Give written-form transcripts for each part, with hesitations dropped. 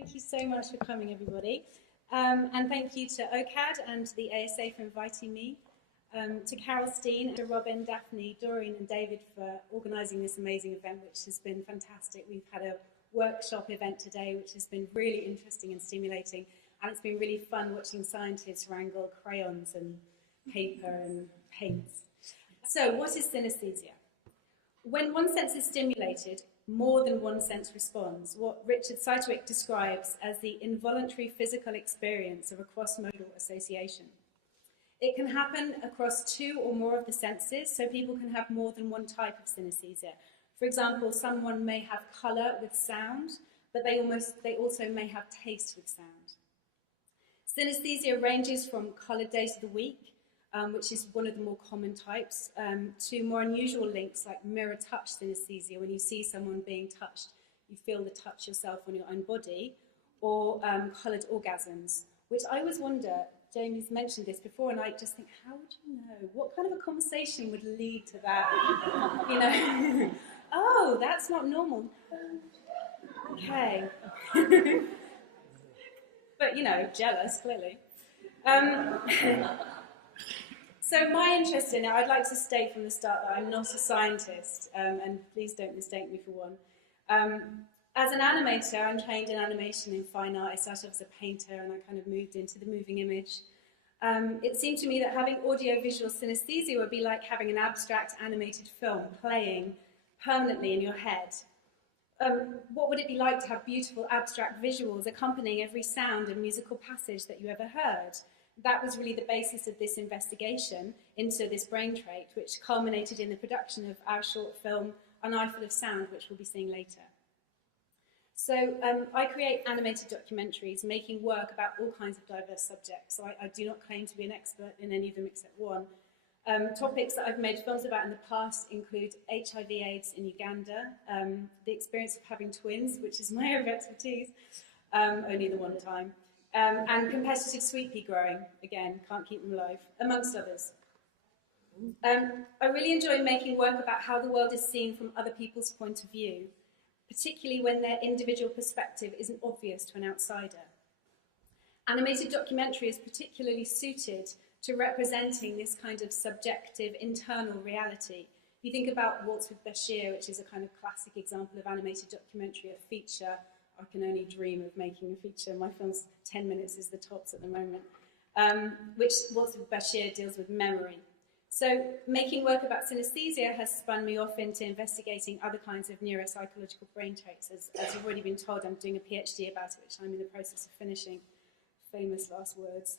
Thank you so much for coming, everybody. And thank you to OCAD and the ASA for inviting me, to Carol Steen, to Robin, Daphne, Doreen and David for organising this amazing event, which has been fantastic. We've had a workshop event today, which has been really interesting and stimulating, and it's been really fun watching scientists wrangle crayons and paper and paints. So, what is synesthesia? When one sense is stimulated, more than one sense responds, what Richard Sytwick describes as the involuntary physical experience of a cross-modal association. It can happen across two or more of the senses, so people can have more than one type of synesthesia. For example, someone may have colour with sound, but they also may have taste with sound. Synesthesia ranges from coloured days of the week, which is one of the more common types, to more unusual links like mirror touch synesthesia. When you see someone being touched, you feel the touch yourself on your own body, or coloured orgasms, which I always wonder, Jamie's mentioned this before, and I just think, how would you know? What kind of a conversation would lead to that? You know, oh, that's not normal. Okay. But, you know, jealous, clearly. So my interest in it, I'd like to state from the start that I'm not a scientist, and please don't mistake me for one. As an animator, I'm trained in animation in fine art. I started off as a painter and I kind of moved into the moving image. It seemed to me that having audiovisual synesthesia would be like having an abstract animated film playing permanently in your head. What would it be like to have beautiful abstract visuals accompanying every sound and musical passage that you ever heard? That was really the basis of this investigation into this brain trait, which culminated in the production of our short film, Eyeful of Sound, which we'll be seeing later. So I create animated documentaries, making work about all kinds of diverse subjects. So I do not claim to be an expert in any of them except one. Topics that I've made films about in the past include HIV/AIDS in Uganda, the experience of having twins, which is my area of expertise, only the one time, and competitive sweet pea growing, again, can't keep them alive, amongst others. I really enjoy making work about how the world is seen from other people's point of view, particularly when their individual perspective isn't obvious to an outsider. Animated documentary is particularly suited to representing this kind of subjective internal reality. If you think about Waltz with Bashir, which is a kind of classic example of animated documentary, a feature. I can only dream of making a feature. My film's 10 minutes is the tops at the moment, which Waltz with Bashir deals with memory. So making work about synesthesia has spun me off into investigating other kinds of neuropsychological brain traits. As you've already been told, I'm doing a PhD about it, which I'm in the process of finishing. Famous last words.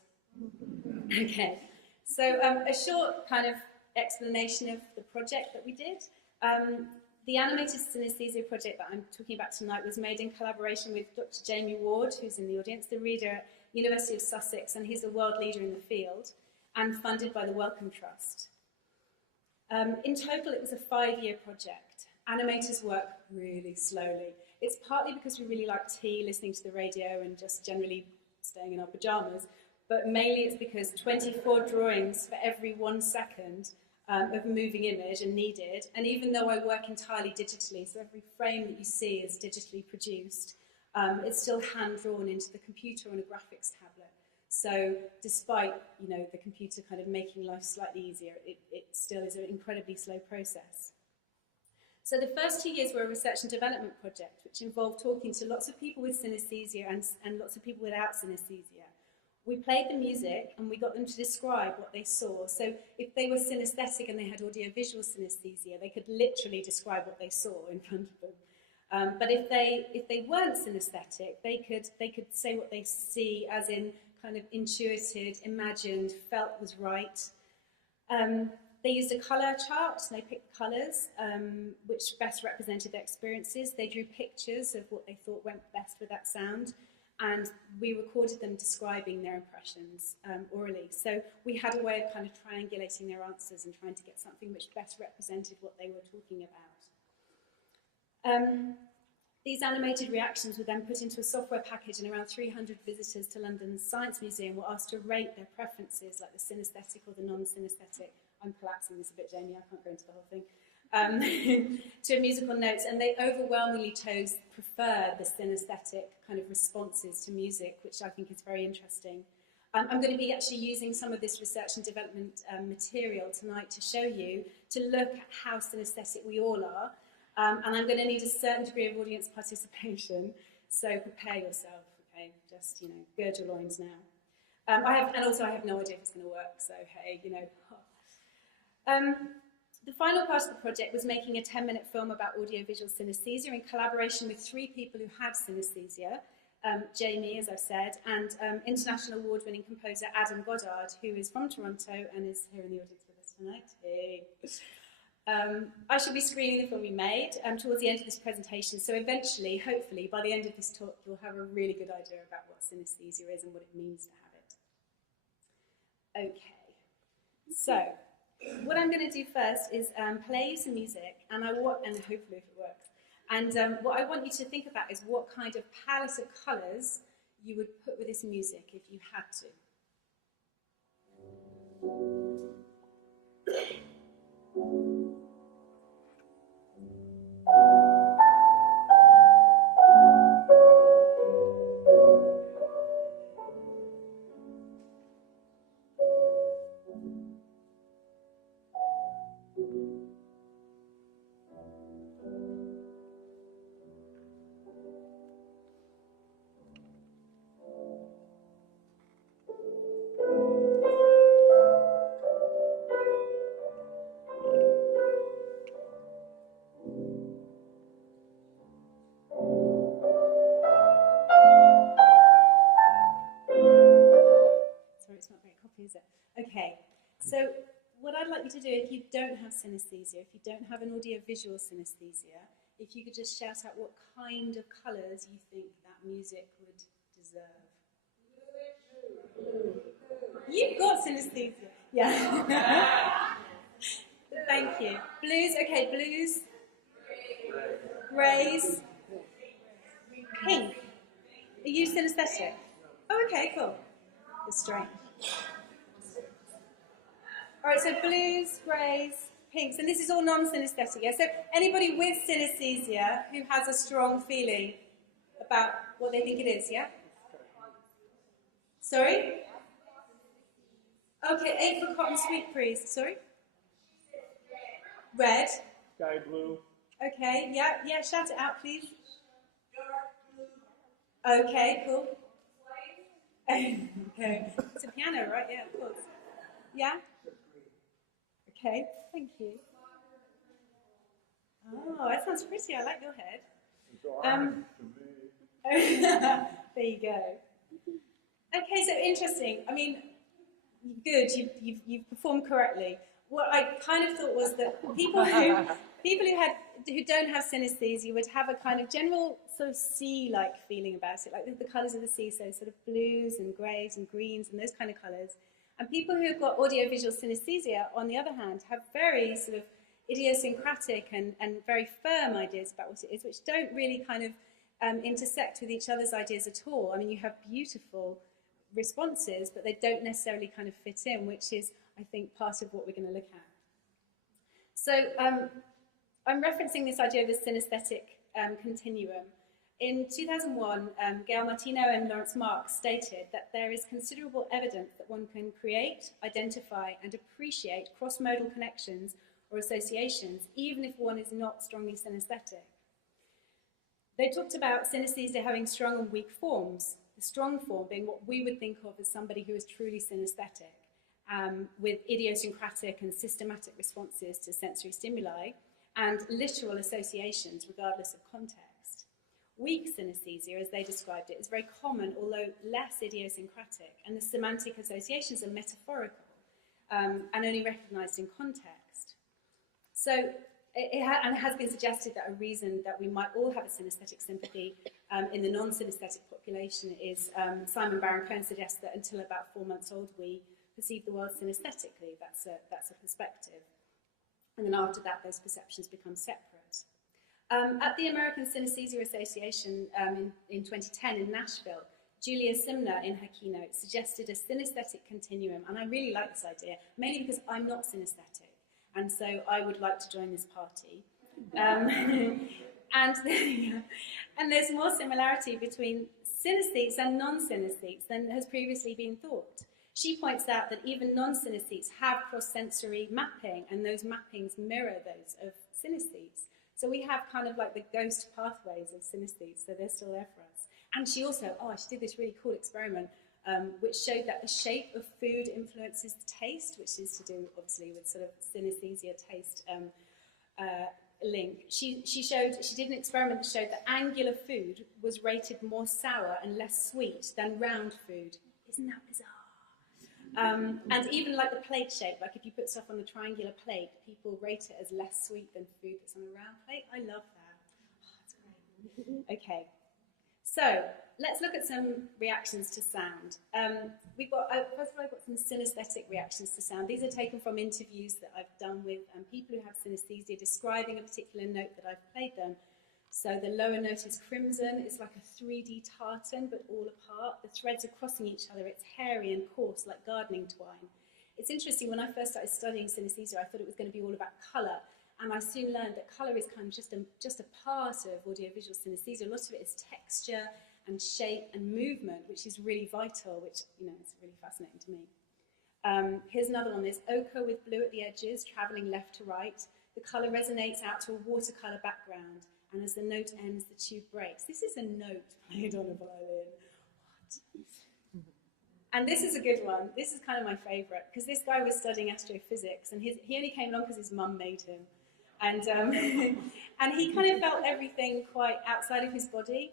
Okay, so a short kind of explanation of the project that we did. The animated synesthesia project that I'm talking about tonight was made in collaboration with Dr. Jamie Ward, who's in the audience, the reader at University of Sussex, and he's a world leader in the field, and funded by the Wellcome Trust. In total, it was a 5-year project. Animators work really slowly. It's partly because we really like tea, listening to the radio, and just generally staying in our pyjamas, but mainly it's because 24 drawings for every 1 second of moving image are needed, and even though I work entirely digitally, so every frame that you see is digitally produced, it's still hand-drawn into the computer on a graphics tablet. So despite, you know, the computer kind of making life slightly easier, it still is an incredibly slow process. So the first 2 years were a research and development project, which involved talking to lots of people with synesthesia and lots of people without synesthesia. We played the music and we got them to describe what they saw. So if they were synesthetic and they had audiovisual synesthesia, they could literally describe what they saw in front of them. But if they weren't synesthetic, they could say what they see as in kind of intuited, imagined, felt was right. They used a colour chart, and they picked colours which best represented their experiences. They drew pictures of what they thought went best with that sound, and we recorded them describing their impressions orally. So we had a way of kind of triangulating their answers and trying to get something which best represented what they were talking about. These animated reactions were then put into a software package, and around 300 visitors to London's Science Museum were asked to rate their preferences, like the synesthetic or the non-synesthetic. I'm collapsing this a bit, Jamie, I can't go into the whole thing. to musical notes, and they overwhelmingly prefer the synesthetic kind of responses to music, which I think is very interesting. I'm going to be actually using some of this research and development material tonight to show you, to look at how synesthetic we all are, and I'm going to need a certain degree of audience participation, so prepare yourself, okay, just, you know, gird your loins now. I have no idea if it's going to work, so hey, you know. The final part of the project was making a 10-minute film about audiovisual synesthesia in collaboration with 3 people who had synesthesia, Jamie, as I've said, and international award-winning composer Adam Goddard, who is from Toronto and is here in the audience with us tonight. Hey. I shall be screening the film we made towards the end of this presentation, so eventually, hopefully, by the end of this talk, you'll have a really good idea about what synesthesia is and what it means to have it. Okay, so what I'm going to do first is play you some music, and hopefully if it works. And what I want you to think about is what kind of palette of colours you would put with this music if you had to. Okay, so what I'd like you to do, if you don't have synesthesia, if you don't have an audiovisual synesthesia, if you could just shout out what kind of colours you think that music would deserve. You've got synesthesia. Yeah. Thank you. Blues, okay, blues. Greys. Pink. Are you synesthetic? Oh, okay, cool. It's strange. All right, so blues, greys, pinks, and this is all non-synesthetic, yeah? So anybody with synesthesia who has a strong feeling about what they think it is, yeah? Sorry? Okay, apricot and sweet peas, sorry? Red. Sky blue. Okay, yeah, shout it out, please. Okay, cool. Okay, it's a piano, right? Yeah, of course. Yeah? Okay, thank you. Oh, that sounds pretty. I like your head. There you go. Okay, so interesting. I mean, good. You've performed correctly. What I kind of thought was that people who don't have synesthesia would have a kind of general sort of sea-like feeling about it, like the colours of the sea, so sort of blues and greys and greens and those kind of colours. And people who have got audiovisual synesthesia, on the other hand, have very sort of idiosyncratic and very firm ideas about what it is, which don't really kind of intersect with each other's ideas at all. I mean, you have beautiful responses, but they don't necessarily kind of fit in, which is, I think, part of what we're going to look at. So I'm referencing this idea of a synesthetic continuum. In 2001, Gail Martino and Lawrence Marks stated that there is considerable evidence that one can create, identify, and appreciate cross-modal connections or associations, even if one is not strongly synesthetic. They talked about synesthesia having strong and weak forms, the strong form being what we would think of as somebody who is truly synesthetic, with idiosyncratic and systematic responses to sensory stimuli, and literal associations regardless of context. Weak synesthesia, as they described it, is very common, although less idiosyncratic, and the semantic associations are metaphorical and only recognised in context. So it has been suggested that a reason that we might all have a synesthetic sympathy in the non-synesthetic population is, Simon Baron-Cohen suggests that until about 4 months old we perceive the world synesthetically. That's a perspective. And then after that, those perceptions become separate. At the American Synesthesia Association in 2010 in Nashville, Julia Simner, in her keynote, suggested a synesthetic continuum, and I really like this idea, mainly because I'm not synesthetic. and so I would like to join this party. And, and there's more similarity between synesthetes and non-synesthetes than has previously been thought. She points out that even non-synesthetes have cross-sensory mapping, and those mappings mirror those of synesthetes. So we have kind of like the ghost pathways of synesthetes, so they're still there for us. And she also, she did this really cool experiment which showed that the shape of food influences taste, which is to do, obviously, with sort of synesthesia taste link. She did an experiment that showed that angular food was rated more sour and less sweet than round food. Isn't that bizarre? And even like the plate shape, like if you put stuff on a triangular plate, people rate it as less sweet than food that's on a round plate. I love that. Oh, that's great. Okay, so let's look at some reactions to sound. We've got, first of all, I've got some synesthetic reactions to sound. These are taken from interviews that I've done with people who have synesthesia describing a particular note that I've played them. So the lower note is crimson. It's like a 3D tartan, but all apart. The threads are crossing each other. It's hairy and coarse, like gardening twine. It's interesting, when I first started studying synesthesia, I thought it was going to be all about colour. And I soon learned that colour is kind of just a part of audiovisual synesthesia. A lot of it is texture and shape and movement, which is really vital, which, you know, is really fascinating to me. Here's another one. There's ochre with blue at the edges, travelling left to right. The colour resonates out to a watercolour background. And as the note ends, the tube breaks. This is a note played on a violin. What? And this is a good one. This is kind of my favourite, because this guy was studying astrophysics, and he only came along because his mum made him. And, and he kind of felt everything quite outside of his body.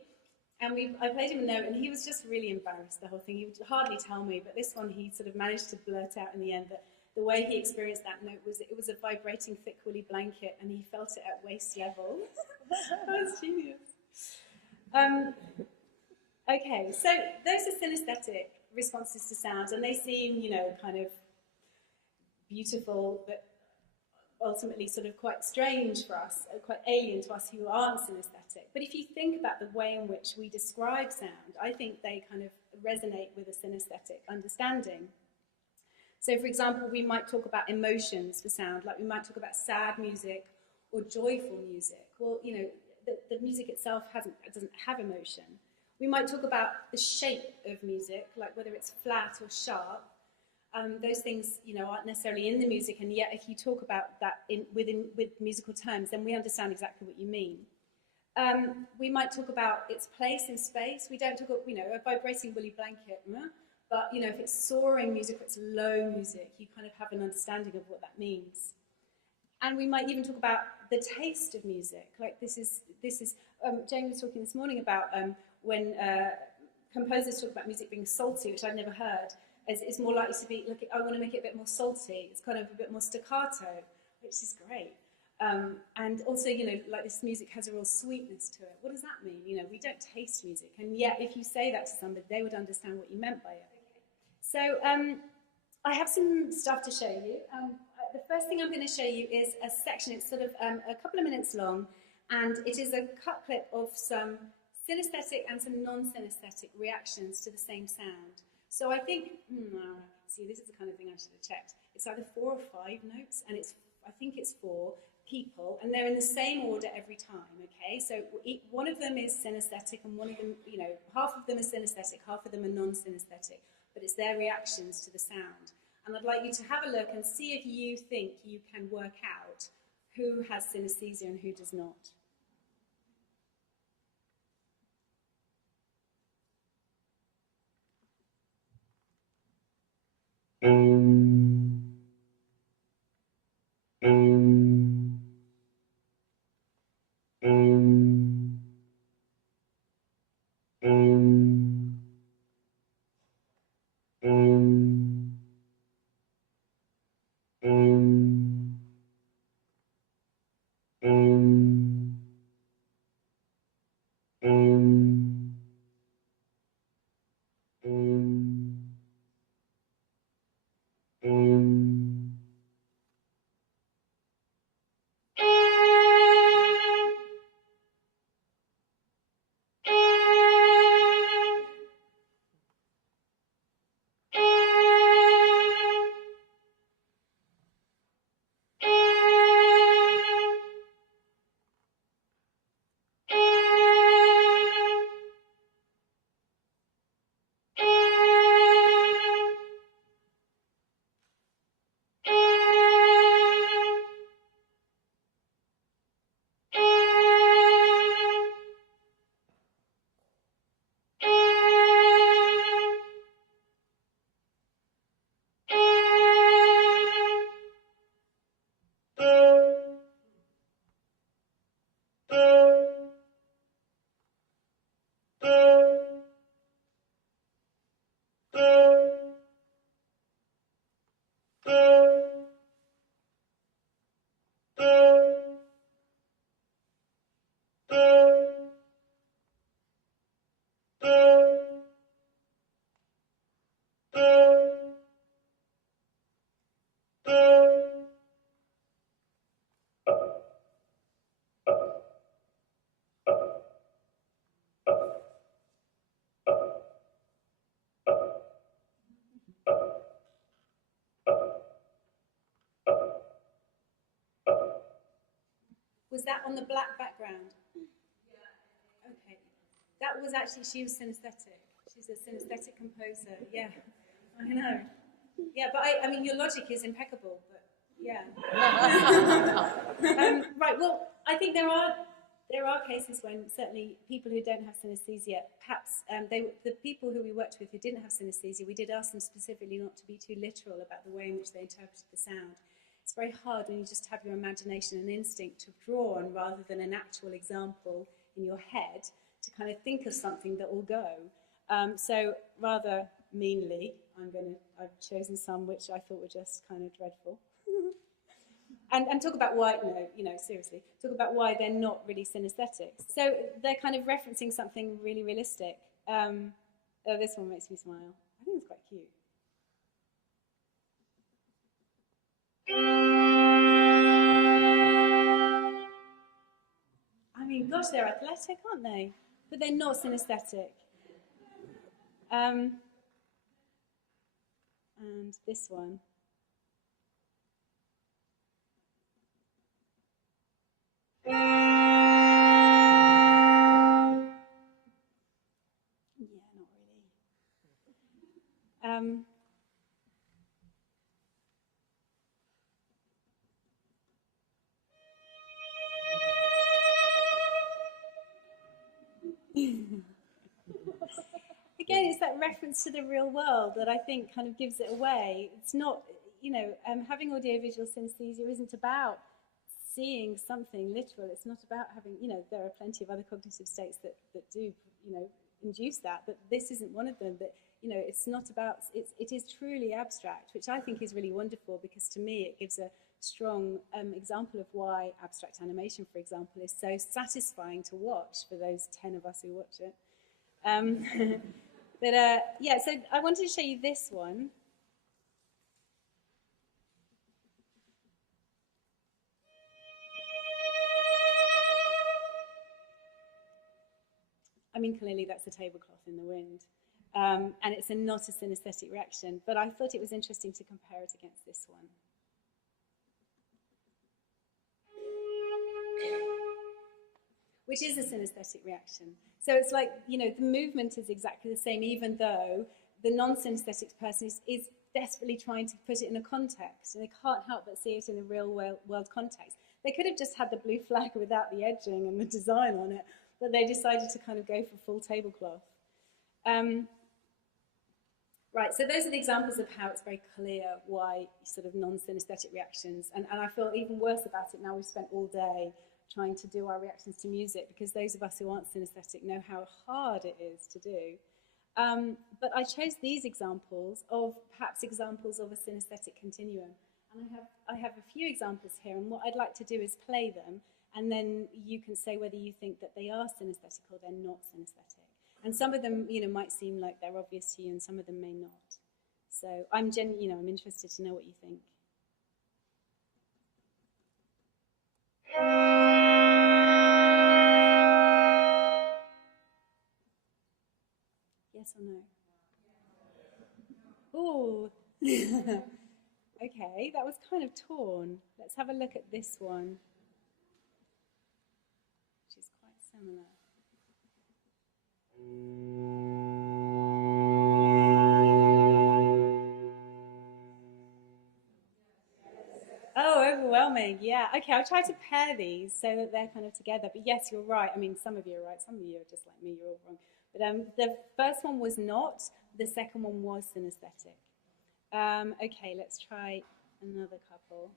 And I played him a note, and he was just really embarrassed, the whole thing. He would hardly tell me, but this one he sort of managed to blurt out in the end that the way he experienced that note was it was a vibrating thick woolly blanket, and he felt it at waist level. That was genius. Okay, so those are synesthetic responses to sound, and they seem, you know, kind of beautiful, but ultimately sort of quite strange for us, quite alien to us who aren't synesthetic. But if you think about the way in which we describe sound, I think they kind of resonate with a synesthetic understanding. So, for example, we might talk about emotions for sound, like we might talk about sad music or joyful music. Well, you know, the music itself doesn't have emotion. We might talk about the shape of music, like whether it's flat or sharp. Those things, you know, aren't necessarily in the music, and yet if you talk about that with musical terms, then we understand exactly what you mean. We might talk about its place in space. We don't talk about, you know, a vibrating woolly blanket, but, you know, if it's soaring music, if it's low music, you kind of have an understanding of what that means. And we might even talk about the taste of music. Like this is Jane was talking this morning about when composers talk about music being salty, which I'd never heard. It's more likely to be, look, I want to make it a bit more salty. It's kind of a bit more staccato, which is great. And also, you know, like this music has a real sweetness to it. What does that mean? You know, we don't taste music. And yet, if you say that to somebody, they would understand what you meant by it. So I have some stuff to show you. The first thing I'm going to show you is a section. It's sort of a couple of minutes long, and it is a cut clip of some synesthetic and some non-synesthetic reactions to the same sound. So I think, see, this is the kind of thing I should have checked. It's either 4 or 5 notes, and I think it's 4 people, and they're in the same order every time, okay? So one of them is synesthetic, and one of them, you know, half of them are synesthetic, half of them are non-synesthetic, but it's their reactions to the sound. And I'd like you to have a look and see if you think you can work out who has synesthesia and who does not. Was that on the black background? Okay. That was actually, she was synesthetic. She's a synesthetic composer. Yeah, I know. Yeah, but I mean, your logic is impeccable, but yeah. Right, well, I think there are cases when certainly people who don't have synesthesia, perhaps the people who we worked with who didn't have synesthesia, we did ask them specifically not to be too literal about the way in which they interpreted the sound. It's very hard when you just have your imagination and instinct to draw on rather than an actual example in your head to kind of think of something that will go. So rather meanly, I've chosen some which I thought were just kind of dreadful. And talk about why, seriously, talk about why they're not really synesthetics. So they're kind of referencing something really realistic. This one makes me smile. I think it's quite cute. I mean, gosh, they're athletic, aren't they? But they're not synesthetic. And this one. Yeah, not really. Again, it's that reference to the real world that I think kind of gives it away. It's not, having audiovisual synesthesia isn't about seeing something literal. It's not about having, there are plenty of other cognitive states that do, induce that, but this isn't one of them. But, it's not about, it is truly abstract, which I think is really wonderful because to me it gives a strong example of why abstract animation, for example, is so satisfying to watch for those 10 of us who watch it. Yeah, so I wanted to show you this one. I mean, clearly that's a tablecloth in the wind. And it's not a synesthetic reaction, but I thought it was interesting to compare it against this one. Which is a synesthetic reaction. So it's like, the movement is exactly the same, even though the non-synesthetic person is desperately trying to put it in a context, and they can't help but see it in a real world context. They could have just had the blue flag without the edging and the design on it, but they decided to kind of go for full tablecloth. Right, so those are the examples of how it's very clear why sort of non-synesthetic reactions, and I feel even worse about it now we've spent all day trying to do our reactions to music, because those of us who aren't synesthetic know how hard it is to do. But I chose these examples of perhaps examples of a synesthetic continuum. And I have a few examples here, and what I'd like to do is play them, and then you can say whether you think that they are synesthetic or they're not synesthetic. And some of them, might seem like they're obvious to you, and some of them may not. So I'm interested to know what you think. Yes or no? Oh, okay, that was kind of torn. Let's have a look at this one, which is quite similar. Oh, overwhelming, yeah. Okay, I'll try to pair these so that they're kind of together. But yes, you're right. I mean, some of you are right, some of you are just like me, you're all wrong. But the first one was not, the second one was synesthetic. Okay, let's try another couple.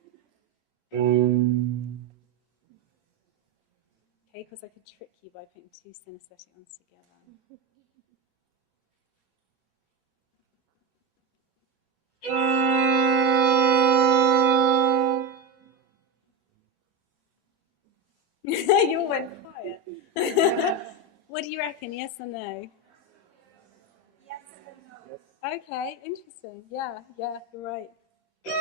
Okay, because I could trick you by putting two synesthetic ones together. You all went quiet. What do you reckon, yes or no? Yes or no. Okay, interesting. Yeah, you're right. Okay.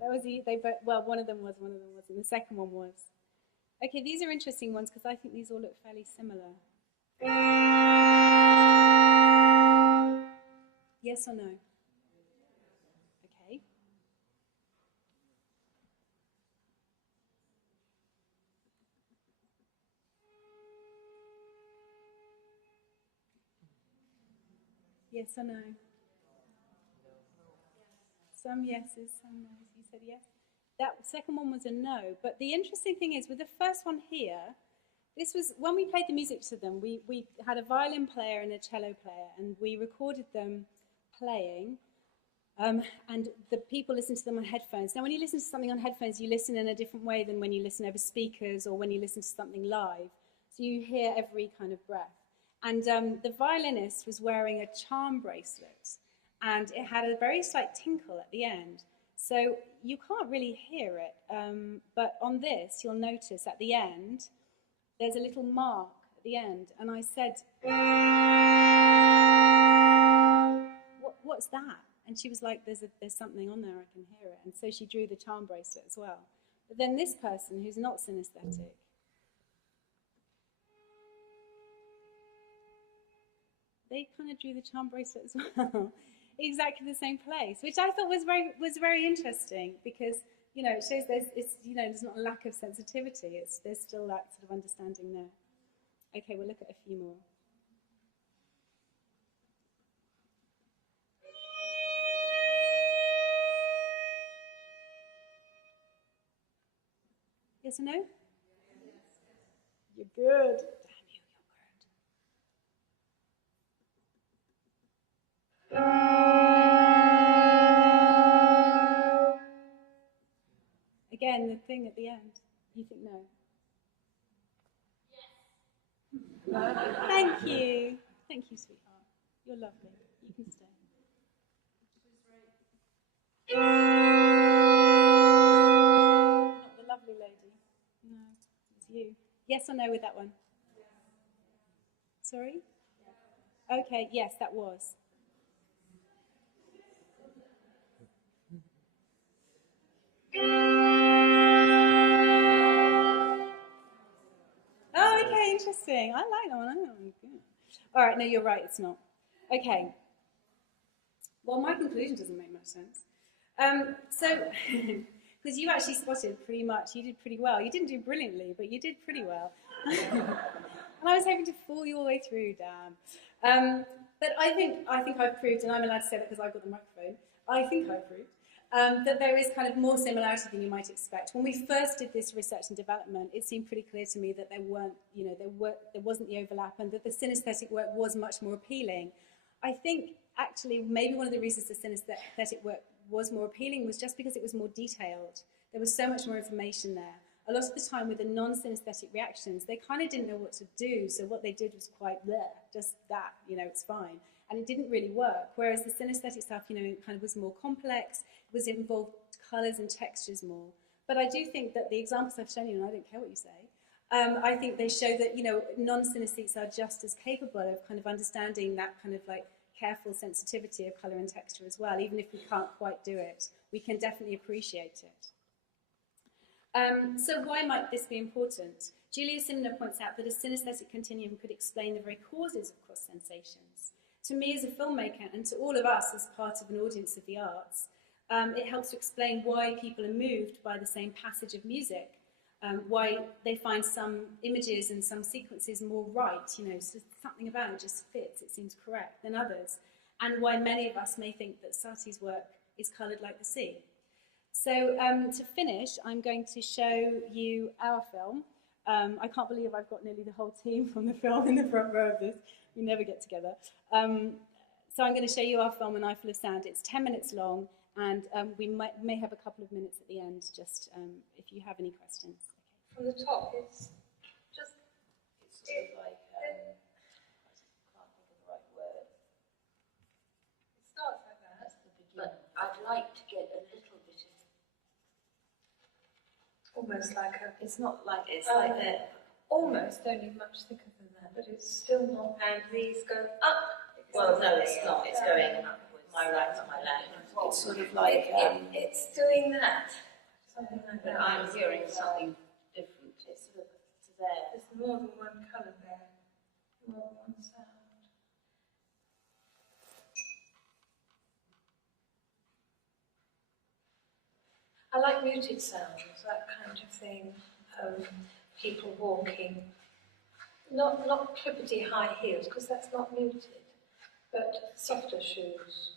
That was one of them was, and the second one was. Okay, these are interesting ones because I think these all look fairly similar. Yes or no? Okay. Yes or no? Some yeses, some no's. You said yes. That second one was a no. But the interesting thing is, with the first one here, this was when we played the music to them. We had a violin player and a cello player, and we recorded them playing. And the people listened to them on headphones. Now, when you listen to something on headphones, you listen in a different way than when you listen over speakers or when you listen to something live. So you hear every kind of breath. And the violinist was wearing a charm bracelet, and it had a very slight tinkle at the end. So you can't really hear it. But on this, you'll notice at the end, there's a little mark at the end. And I said, what's that? And she was like, there's something on there, I can hear it. And so she drew the charm bracelet as well. But then this person, who's not synesthetic, they kind of drew the charm bracelet as well. Exactly the same place, which I thought was very interesting, because, you know, it shows there's not a lack of sensitivity. There's still that sort of understanding there. Okay, we'll look at a few more. Yes or no? Yes. You're good. Damn you, you're good. Again, the thing at the end. You think no? Yes. Thank you. Thank you, sweetheart. You're lovely. You can stay. Not the lovely lady. No, it's you. Yes or no with that one? Yes. Sorry? Yes. Okay, yes, that was. Oh, okay, interesting. I like that one. I like that one. Good. All right, no, you're right, it's not. Okay. Well, my conclusion doesn't make much sense. So, because you actually spotted pretty much, you did pretty well. You didn't do brilliantly, but you did pretty well. And I was hoping to fool you all the way through, damn. But I think I've proved, and I'm allowed to say that because I've got the microphone, I think I've proved that there is kind of more similarity than you might expect. When we first did this research and development, it seemed pretty clear to me that there wasn't the overlap, and that the synesthetic work was much more appealing. I think actually maybe one of the reasons the synesthetic work was more appealing was just because it was more detailed. There was so much more information there. A lot of the time with the non-synesthetic reactions, they kind of didn't know what to do, so what they did was quite bleh, just that, it's fine. And it didn't really work, whereas the synesthetic stuff, it kind of was more complex, it was involved colours and textures more. But I do think that the examples I've shown you, and I don't care what you say, I think they show that, non-synesthetes are just as capable of kind of understanding that kind of like careful sensitivity of colour and texture as well. Even if we can't quite do it, we can definitely appreciate it. So why might this be important? Julia Simner points out that a synesthetic continuum could explain the very causes of cross sensations. To me as a filmmaker, and to all of us as part of an audience of the arts, it helps to explain why people are moved by the same passage of music, why they find some images and some sequences more right, so something about it just fits, it seems correct, than others, and why many of us may think that Satie's work is coloured like the sea. So to finish, I'm going to show you our film. I can't believe I've got nearly the whole team from the film in the front row of this. We never get together. So I'm going to show you our film, An Eyeful of Sound. It's 10 minutes long, and we may have a couple of minutes at the end, just if you have any questions. From the top, it's just... It's sort of like... I can't think of the right word. It starts like that. That's the beginning. But I'd like to get a little bit of... Almost like a... It's not like... It's like that. Almost, only much thicker than that, but it's still not... And these go up. Well, no, it's not. It's going upwards. My right to my left. It's sort of like... it's doing that. Something like but that. I'm hearing something different. It's sort of to there. There's more than one colour there. More than one sound. I like muted sounds, that kind of thing. People walking, not clippity high heels, because that's not muted, but softer shoes.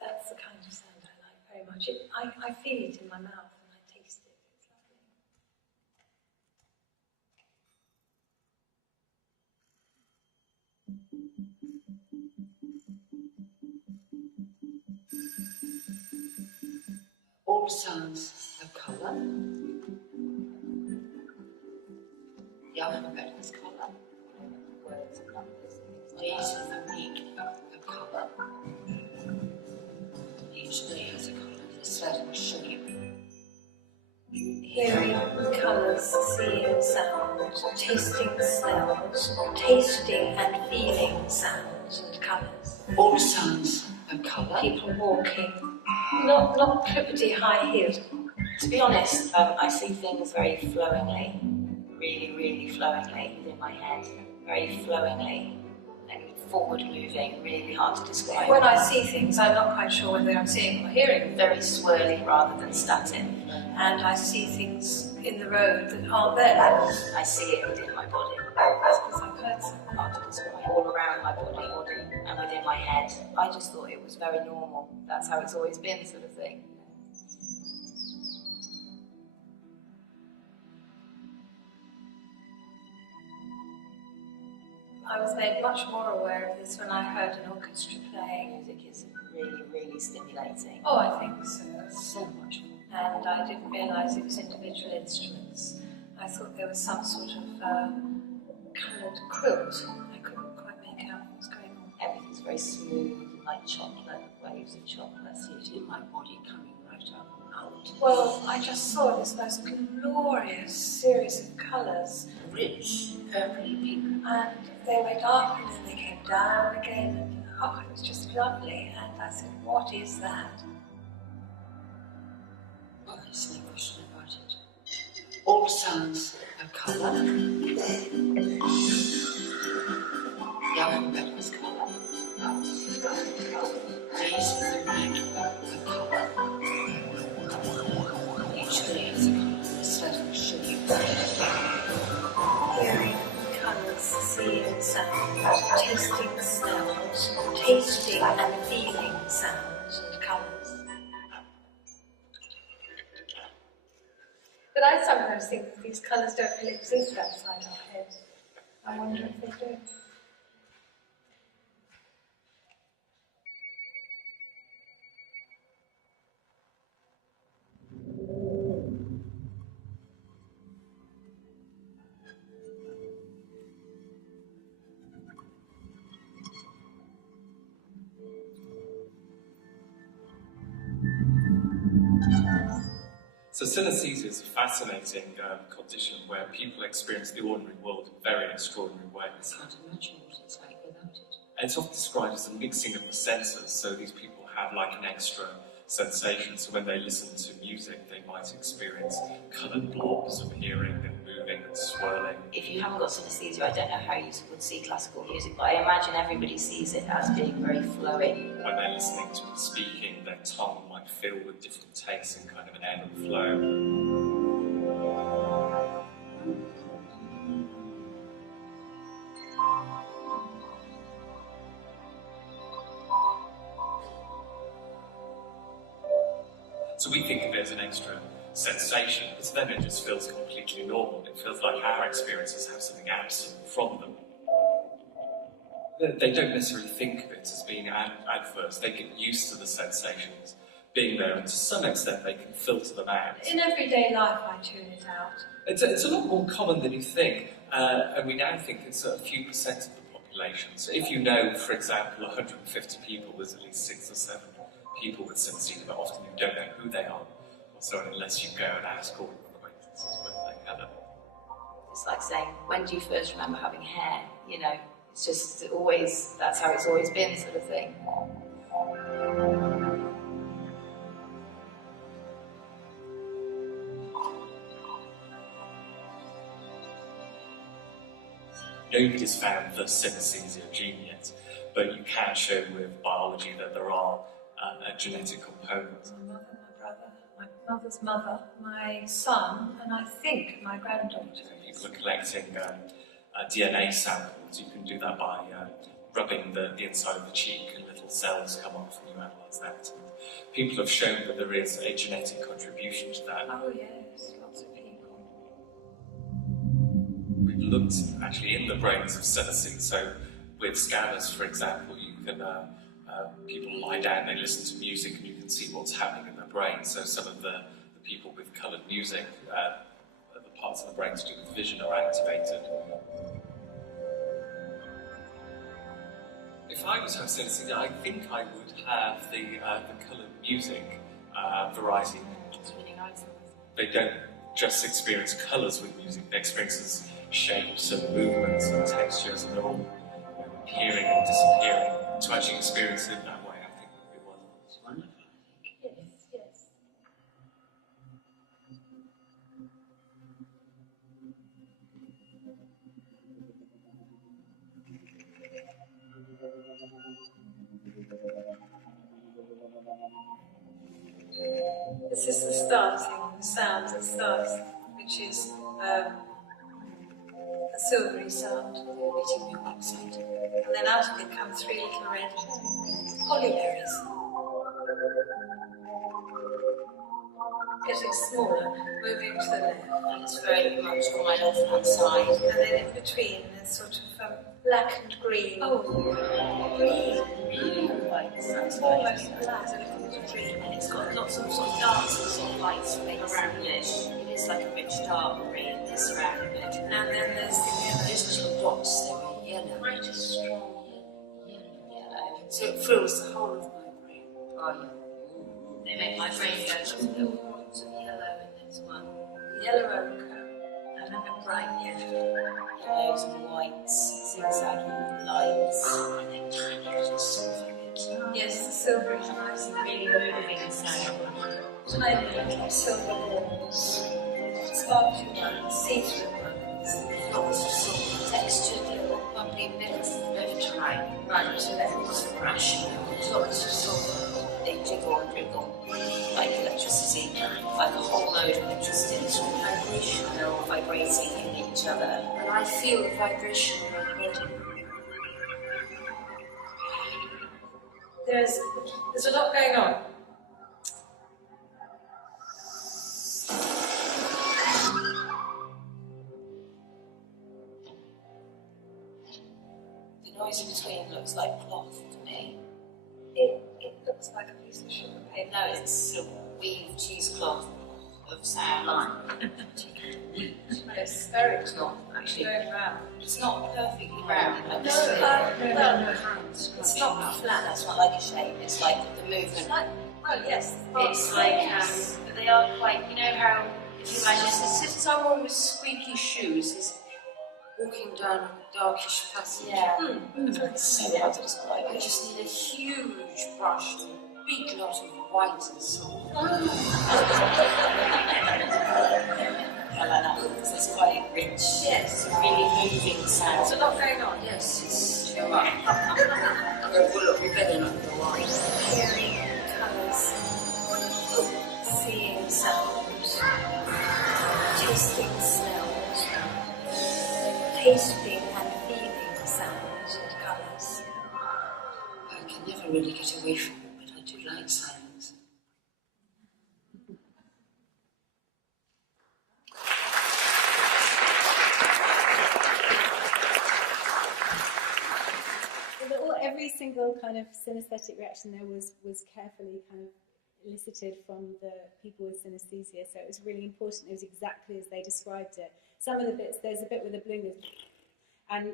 That's the kind of sound I like very much. I feel it in my mouth and I taste it. It's lovely. All sounds have colour. The alphabet has colour. Words and numbers. These are the meek of colour. Each day has a colour in a certain shape. Hearing colours, seeing sounds, tasting smells, tasting and feeling sounds and colours. All sounds have colour. People walking, not clippity high heels. To be honest, I see things very flowingly, really flowingly within my head, very flowingly and forward moving, really hard to describe. When I see things, I'm not quite sure whether I'm seeing or hearing. Very swirly rather than static. And I see things in the road that aren't there. I see it within my body. That's because I've heard something. Hard to describe. All around my body and within my head. I just thought it was very normal. That's how it's always been, sort of thing. I was made much more aware of this when I heard an orchestra playing. Music is really stimulating. Oh, I think so. So much fun. And I didn't realise it was individual instruments. I thought there was some sort of coloured quilt. I couldn't quite make out what was going on. Everything's very smooth, like chocolate, waves of chocolate. It's in my body coming right up and out. Well, I just saw this most glorious series of colours. Rich, purpley pink. And they went up and then they came down again. And, oh, it was just lovely. And I said, what is that? Oh, there's no question about it. All sounds have colour. The alphabet has colour. These are the meek of colour. Each day has a colour in a certain shape. Hearing colours, seeing sounds, tasting smells, tasting and feeling sounds and colours. But I sometimes think that these colours don't really exist outside our heads. I wonder if they do. So synesthesia is a fascinating condition where people experience the ordinary world in very extraordinary I ways. can't imagine what it's like without it. And it's often described as a mixing of the senses, so these people have like an extra sensation, so when they listen to music they might experience coloured blobs appearing and moving and swirling. If you haven't got synesthesia, I don't know how you would see classical music, but I imagine everybody sees it as being very flowy. When they're listening to it speaking, their tongue might fill with different tastes and kind of an ebb and flow. So we think of it as an extra sensation, but to them it just feels completely normal. It feels like our experiences have something absent from them. They don't necessarily think of it as being adverse. They get used to the sensations being there, and to some extent they can filter them out. In everyday life, I tune it out. It's a lot more common than you think, and we now think it's a few percent of the population. So if you know, for example, 150 people, there's at least 6 or 7 people with synesthesia, but often you don't know who they are, or so unless you go and ask all your acquaintances whether they have it. It's like saying, when do you first remember having hair? You know, it's just always, that's how it's always been, sort of thing. Nobody's found the synesthesia gene yet, but you can show with biology that there are a genetic component. My mother, my grandfather, my mother's mother, my son, and I think my granddaughter. People are collecting DNA samples. You can do that by rubbing the inside of the cheek, and little cells come off, and you analyse that. And people have shown that there is a genetic contribution to that. Oh yes, lots of people. We've looked actually in the brains of synesthetes. So with scanners, for example, you can people lie down, they listen to music, and you can see what's happening in their brain. So some of the people with coloured music, the parts of the brain to do with vision are activated. If I was to have synesthesia, I think I would have the coloured music variety. It's really nice. They don't just experience colours with music, they experience shapes and movements and textures, and they're all appearing and disappearing. To actually experience it that way, I think would be wonderful. It's wonderful, I think. Yes, yes. This is the starting sound that starts, which is a silvery sound, Meeting your website. and then out of it come three little red polyberries. Getting smaller, moving to the left, And it's very much on my left-hand side. and then in between there's sort of black and green. Oh, green. Really white. Sounds Almost like black, a little bit of green. and it's got lots of sort of dark sort of light space around it. It is like a rich dark green that's around it. And then there's the Just little dots, they were yellow. Quite a strong Yellow. so it fills the whole of my brain. Oh, They make my brain go to little points of yellow in this one. yellow ochre and then a bright yellow. Yellows and whites, zigzaggy lights. And then tiny little silver bits. Yes, the silver is nice and Really moving sound. tiny little silver balls, sparkling ones, see-through ones. Lots of sort of textured little bubbly bits over time. Right to left. Lots of crashing. Lots of sort of they jiggle and wriggle like electricity, like a whole load of electricity, sort of vibration, they're all vibrating in each other. and I feel the vibration in my body. There's a lot going on. The noise in between looks like cloth to me. It looks like a piece of sugar paper. No, it's sort of weaved cheesecloth of sound. It's very It's not actually. very round. It's not perfectly round. Like No, it's not flat. That's not like a shape. It's like the movement. Oh yes. It's like but they are quite. You know how if you imagine It's as if someone with squeaky shoes is walking down a darkish passage. yeah. It's so hard to describe I it. just need a huge brush and a big lot of white and salt. I like that because it's quite rich. Yes. Really moving sound. There's a lot going on. Yes, it's too much. Will it be better not the white? Hearing colours, seeing sounds, tasting smells, tasting and feeling sounds and colours. I can never really get away from it, but I do like silence. Every single kind of synesthetic reaction there was carefully kind of elicited from the people with synesthesia, so it was really important. It was exactly as they described it. Some of the bits, there's a bit with a balloon, and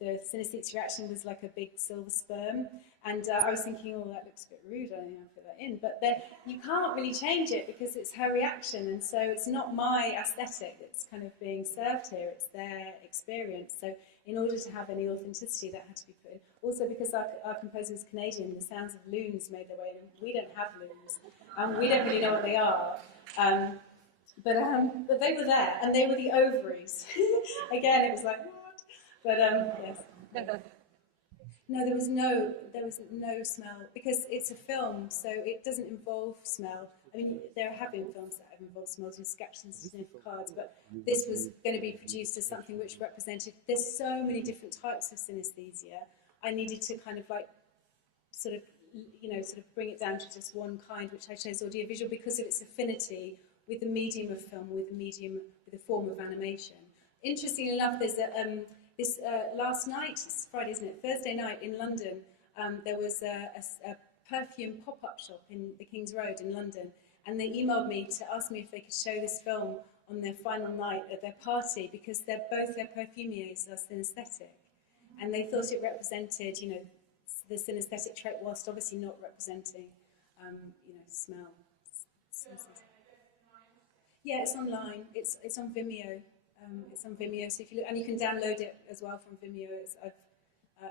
the synesthetic reaction was like a big silver sperm, and I was thinking, oh, that looks a bit rude, I don't know how to put that in, but then you can't really change it because it's her reaction, and so it's not my aesthetic that's kind of being served here, it's their experience. So in order to have any authenticity, that had to be put in. Also, because our composer is Canadian, the sounds of loons made their way in. We don't have loons. We don't really know what they are. But they were there, and they were the ovaries. Again, it was like, what? But, yes. No, there was no smell, because it's a film, so it doesn't involve smell. I mean, there have been films that have involved smells with sketches and sniff cards, but this was going to be produced as something which represented, there's so many different types of synesthesia. I needed to kind of like, sort of bring it down to just one kind, which I chose audiovisual because of its affinity with the medium of film, with the form of animation. Interestingly enough, there's last night, it's Friday, isn't it? Thursday night in London, there was a perfume pop-up shop in the King's Road in London, and they emailed me to ask me if they could show this film on their final night at their party, because both their perfumiers are synesthetic, and they thought it represented, the synesthetic trait, whilst obviously not representing, smell. Yeah, it's online. It's on Vimeo. It's on Vimeo, so if you look, and you can download it as well from Vimeo. I've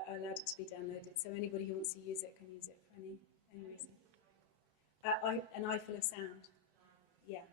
allowed it to be downloaded, so anybody who wants to use it can use it for any reason. An Eyeful of Sound. Yeah.